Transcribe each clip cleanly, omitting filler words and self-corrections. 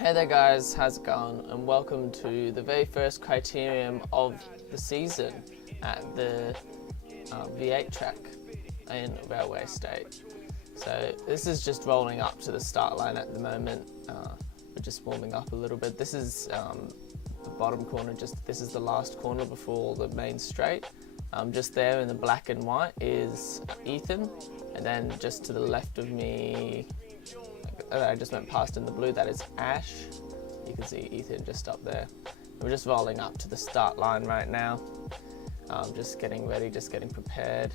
Hey there guys, how's it going? And welcome to the very first Criterium of the season at the V8 track in Railway State. So this is just rolling up to the start line at the moment. We're just warming up a little bit. This is the bottom corner, this is the last corner before the main straight. Just there in the black and white is Ethan, and then just to the left of me, I just went past in the blue, that is Ash. You can see Ethan just up there. We're just rolling up to the start line right now. Just getting ready, just getting prepared.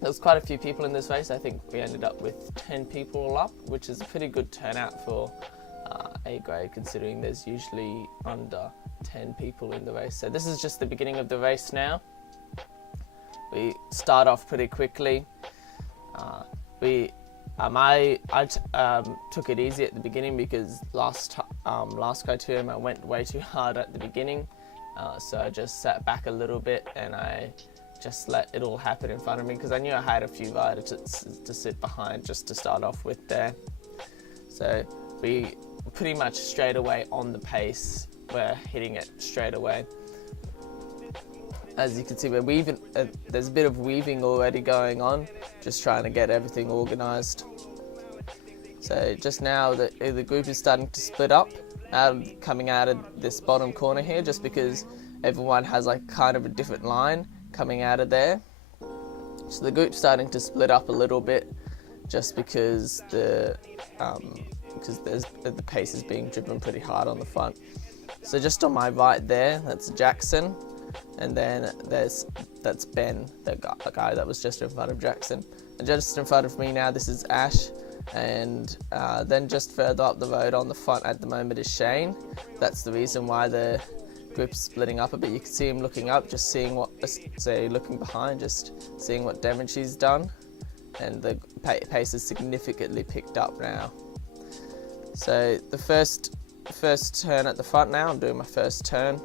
There's quite a few people in this race. I think we ended up with 10 people all up, which is a pretty good turnout for A grade, considering there's usually under 10 people in the race. So this is just the beginning of the race now. We start off pretty quickly. I took it easy at the beginning because last Criterium I went way too hard at the beginning, so I just sat back a little bit and I just let it all happen in front of me because I knew I had a few riders to sit behind just to start off with there. So we pretty much straight away on the pace, we're hitting it straight away. As you can see, we're weaving. There's a bit of weaving already going on, just trying to get everything organised. So just now the group is starting to split up, coming out of this bottom corner here, just because everyone has like kind of a different line coming out of there. So the group's starting to split up a little bit, just because the pace is being driven pretty hard on the front. So just on my right there, that's Jackson. And then that's Ben, the guy that was just in front of Jackson. And just in front of me now, this is Ash. And then just further up the road on the front at the moment is Shane. That's the reason why the group's splitting up a bit. You can see him looking up, just seeing looking behind, just seeing what damage he's done. And the pace is significantly picked up now. So the first turn at the front now, I'm doing my first turn.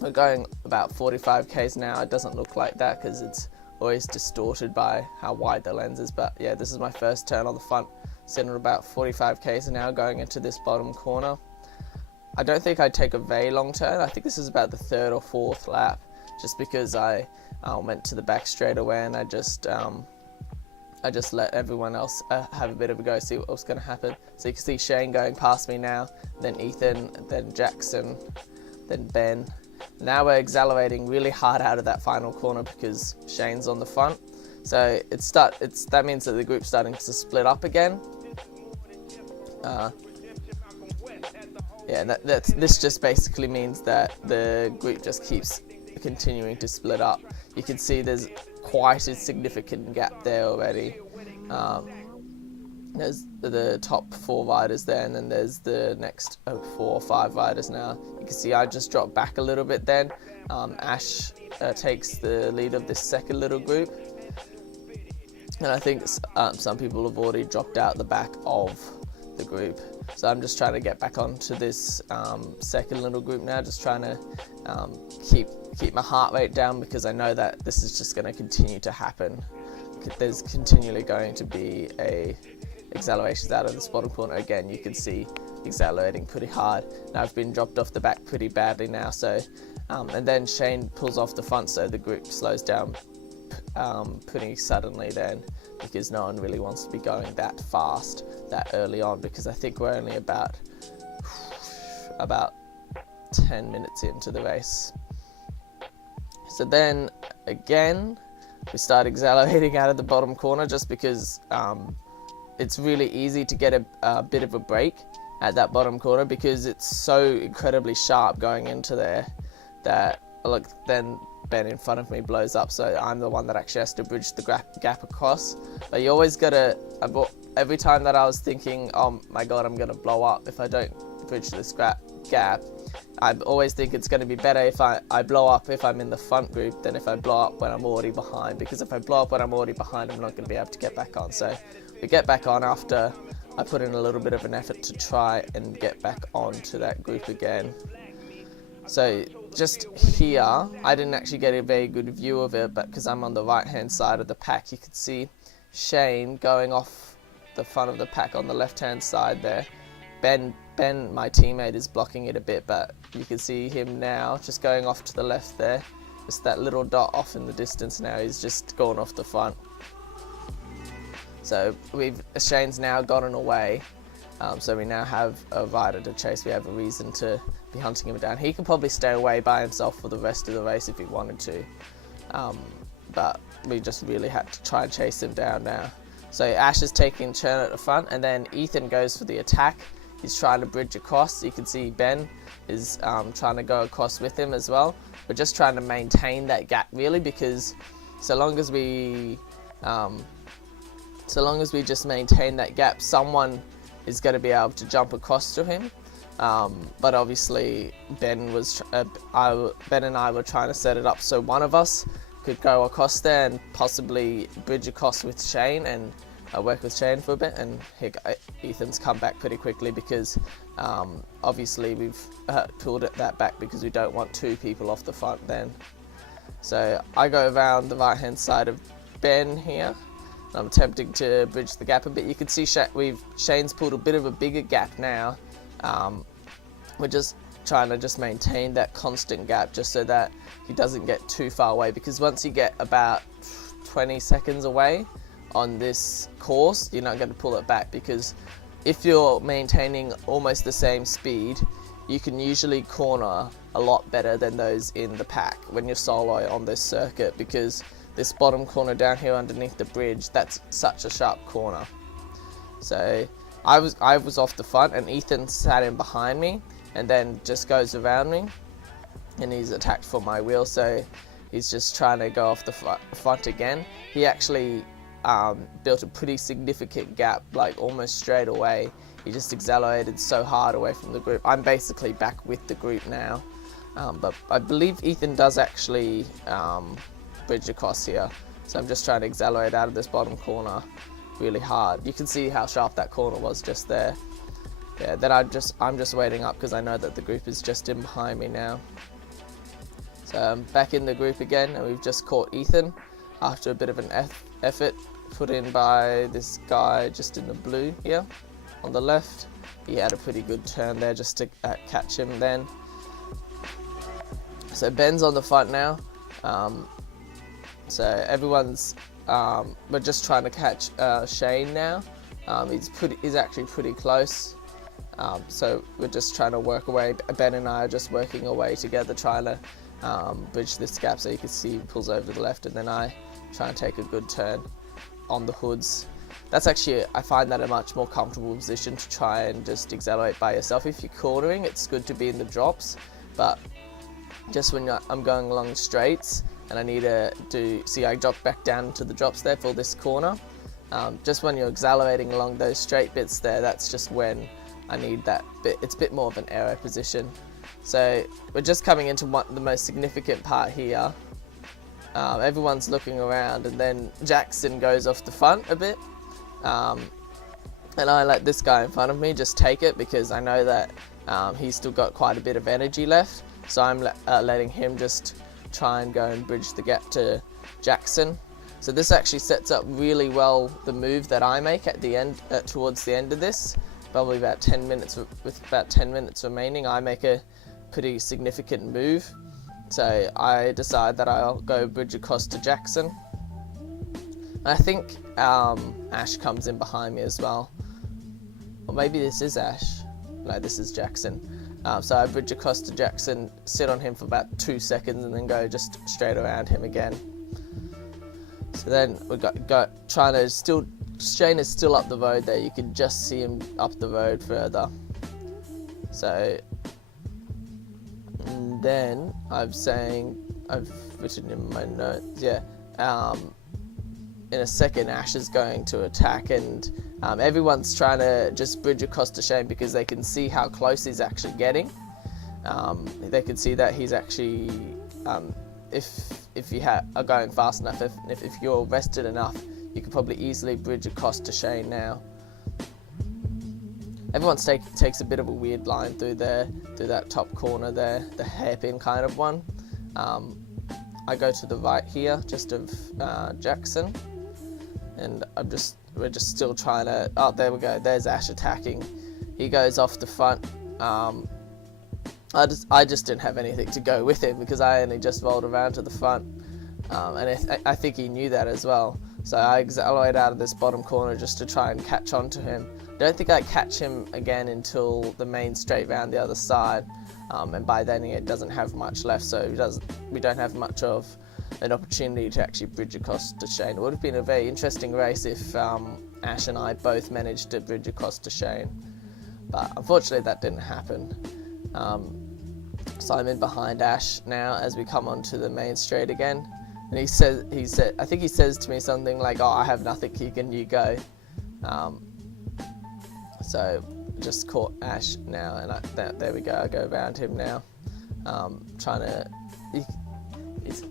We're going about 45 k's now. It doesn't look like that because it's always distorted by how wide the lens is, but yeah, this is my first turn on the front, sitting at about 45 k's now, going into this bottom corner. I don't think I'd take a very long turn. I think this is about the third or fourth lap, just because I went to the back straight away and I just let everyone else have a bit of a go, see what was going to happen. So you can see Shane going past me now, then Ethan, then Jackson, then Ben. Now we're accelerating really hard out of that final corner because Shane's on the front. So that means that the group's starting to split up again. This just basically means that the group just keeps continuing to split up. You can see there's quite a significant gap there already. There's the top 4 riders there, and then there's the next 4 or 5 riders now. You can see I just dropped back a little bit then. Ash takes the lead of this second little group. And I think some people have already dropped out the back of the group. So I'm just trying to get back onto this second little group now, just trying to keep my heart rate down, because I know that this is just going to continue to happen. There's continually going to be accelerations out of this bottom corner. Again, you can see accelerating pretty hard. Now I've been dropped off the back pretty badly now, so and then Shane pulls off the front, so the group slows down pretty suddenly then, because no one really wants to be going that fast that early on, because I think we're only about 10 minutes into the race. So then again we start accelerating out of the bottom corner, just because it's really easy to get a bit of a break at that bottom corner, because it's so incredibly sharp going into there that, look, then Ben in front of me blows up, so I'm the one that actually has to bridge the gap across. But you always gotta, every time that I was thinking, oh my god, I'm gonna blow up if I don't bridge this gap, I always think it's going to be better if I blow up if I'm in the front group than if I blow up when I'm already behind, because if I blow up when I'm already behind, I'm not going to be able to get back on. So we get back on after I put in a little bit of an effort to try and get back onto that group again. So just here, I didn't actually get a very good view of it, but because I'm on the right hand side of the pack, you could see Shane going off the front of the pack on the left-hand side there. Ben, my teammate, is blocking it a bit, but you can see him now just going off to the left there. Just that little dot off in the distance now. He's just gone off the front. So Shane's now gotten away. So we now have a rider to chase. We have a reason to be hunting him down. He could probably stay away by himself for the rest of the race if he wanted to. But we just really had to try and chase him down now. So Ash is taking a turn at the front, and then Ethan goes for the attack. He's trying to bridge across. You can see Ben is trying to go across with him as well. We're just trying to maintain that gap really, because so long as we just maintain that gap, someone is going to be able to jump across to him. But obviously Ben and I were trying to set it up so one of us could go across there and possibly bridge across with Shane and work with Shane for a bit, and Ethan's come back pretty quickly because obviously we've pulled that back because we don't want two people off the front then. So I go around the right hand side of Ben here. I'm attempting to bridge the gap a bit. You can see Shane's pulled a bit of a bigger gap now. We're just trying to maintain that constant gap just so that he doesn't get too far away, because once you get about 20 seconds away on this course, you're not going to pull it back, because if you're maintaining almost the same speed, you can usually corner a lot better than those in the pack when you're solo on this circuit, because this bottom corner down here underneath the bridge, that's such a sharp corner. So I was off the front, and Ethan sat in behind me and then just goes around me, and he's attacked for my wheel, so he's just trying to go off the front again. He actually built a pretty significant gap, like almost straight away. He just accelerated so hard away from the group. I'm basically back with the group now, but I believe Ethan does actually bridge across here, so I'm just trying to accelerate out of this bottom corner really hard. You can see how sharp that corner was just there. Yeah, then I'm just waiting up because I know that the group is just in behind me now. So I'm back in the group again, and we've just caught Ethan after a bit of an effort put in by this guy just in the blue here on the left. He had a pretty good turn there just to catch him then. So Ben's on the front now. So everyone's we're just trying to catch Shane now. He's actually pretty close. So we're just trying to work away. Ben and I are just working away together, trying to bridge this gap. So you can see he pulls over to the left, and then I try and take a good turn on the hoods. That's actually, I find that a much more comfortable position to try and just accelerate by yourself. If you're cornering, it's good to be in the drops, but just when I'm going along straights and I need to see, I drop back down to the drops there for this corner. Just when you're accelerating along those straight bits there, that's just when I need that bit. It's a bit more of an aero position. So we're just coming into the most significant part here. Everyone's looking around, and then Jackson goes off the front a bit. And I let this guy in front of me just take it, because I know that he's still got quite a bit of energy left. So I'm letting him just try and go and bridge the gap to Jackson. So this actually sets up really well the move that I make at the end, towards the end of this. Probably about 10 minutes, with about 10 minutes remaining, I make a pretty significant move. So I decide that I'll go bridge across to Jackson. And I think Ash comes in behind me as well. Or maybe this is Ash. No, this is Jackson. So I bridge across to Jackson, sit on him for about 2 seconds, and then go just straight around him again. So then we got trying to still, Shane is still up the road there. You can just see him up the road further. So and then I've written in my notes, yeah. In a second, Ash is going to attack, and everyone's trying to just bridge across to Shane because they can see how close he's actually getting. They can see that he's actually, if you are going fast enough, if you're rested enough, you could probably easily bridge across to Shane now. Everyone takes a bit of a weird line through that top corner there, the hairpin kind of one. I go to the right here, just of Jackson, and I'm just we're just still trying to, oh, there we go, there's Ash attacking. He goes off the front. I just didn't have anything to go with him because I only just rolled around to the front. And I think he knew that as well. So I accelerated out of this bottom corner just to try and catch on to him. Don't think I catch him again until the main straight round the other side. And by then it doesn't have much left, so we don't have much of an opportunity to actually bridge across to Shane. It would have been a very interesting race if Ash and I both managed to bridge across to Shane. But unfortunately that didn't happen. So I'm in behind Ash now as we come onto the main straight again. And I think he says to me something like, oh, I have nothing, can you go? So just caught Ash now, and there we go, I go around him now.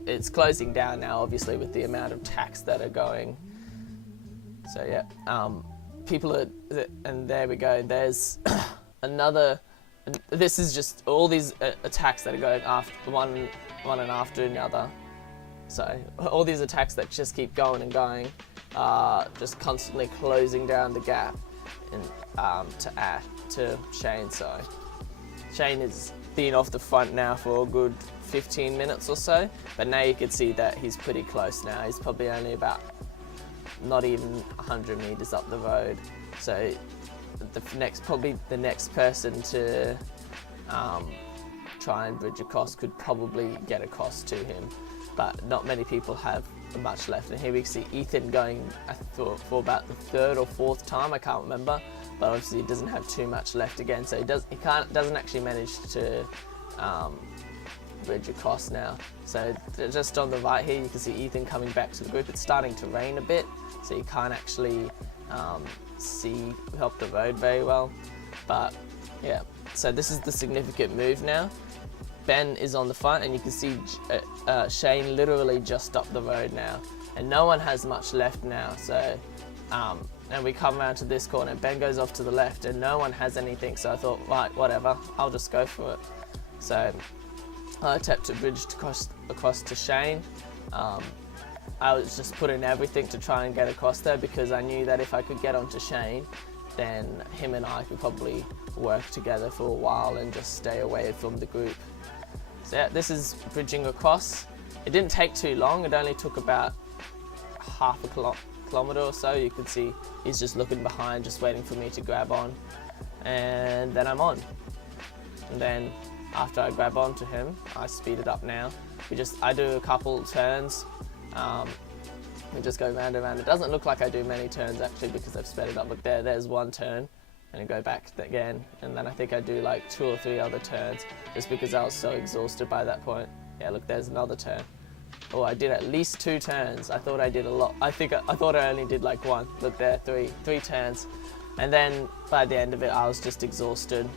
It's closing down now, obviously, with the amount of tacks that are going. So yeah, people are, and there we go, there's another, this is just all these attacks that are going after one and after another. So all these attacks that just keep going and going, just constantly closing down the gap to Shane. So Shane has been off the front now for a good 15 minutes or so, but now you can see that he's pretty close now. He's probably only about not even 100 meters up the road. So probably the next person to try and bridge across could probably get across to him, but not many people have much left. And here we see Ethan going, I thought, for about the third or fourth time, I can't remember, but obviously he doesn't have too much left again, so he doesn't actually manage to bridge across now. So just on the right here you can see Ethan coming back to the group. It's starting to rain a bit, so you can't actually help the road very well, but yeah, so this is the significant move now. Ben is on the front, and you can see Shane literally just up the road now, and no one has much left now. So and we come around to this corner, and Ben goes off to the left, and no one has anything. So I thought, right, whatever, I'll just go for it. So I tapped to bridge across to Shane. I was just putting everything to try and get across there, because I knew that if I could get onto Shane, then him and I could probably work together for a while and just stay away from the group. So yeah, this is bridging across. It didn't take too long. It only took about half a kilometre or so. You can see he's just looking behind, just waiting for me to grab on. And then I'm on. And then after I grab onto him, I speed it up now. I do a couple turns. We just go round and round. It doesn't look like I do many turns actually, because I've sped it up. Look there's one turn, and I go back again, and then I think I do like 2 or 3 other turns, just because I was so exhausted by that point. Yeah, look, there's another turn. Oh, I did at least 2 turns. I thought I did a lot. I thought I only did like 1. Look there, 3 turns. And then by the end of it, I was just exhausted.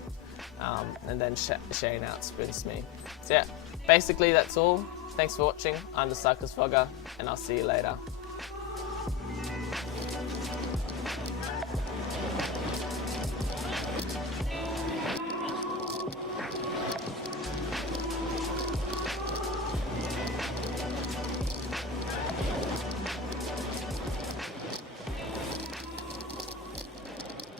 And then Shane outsprints me. So yeah, basically that's all. Thanks for watching. I'm the Cyclist Vlogger, and I'll see you later.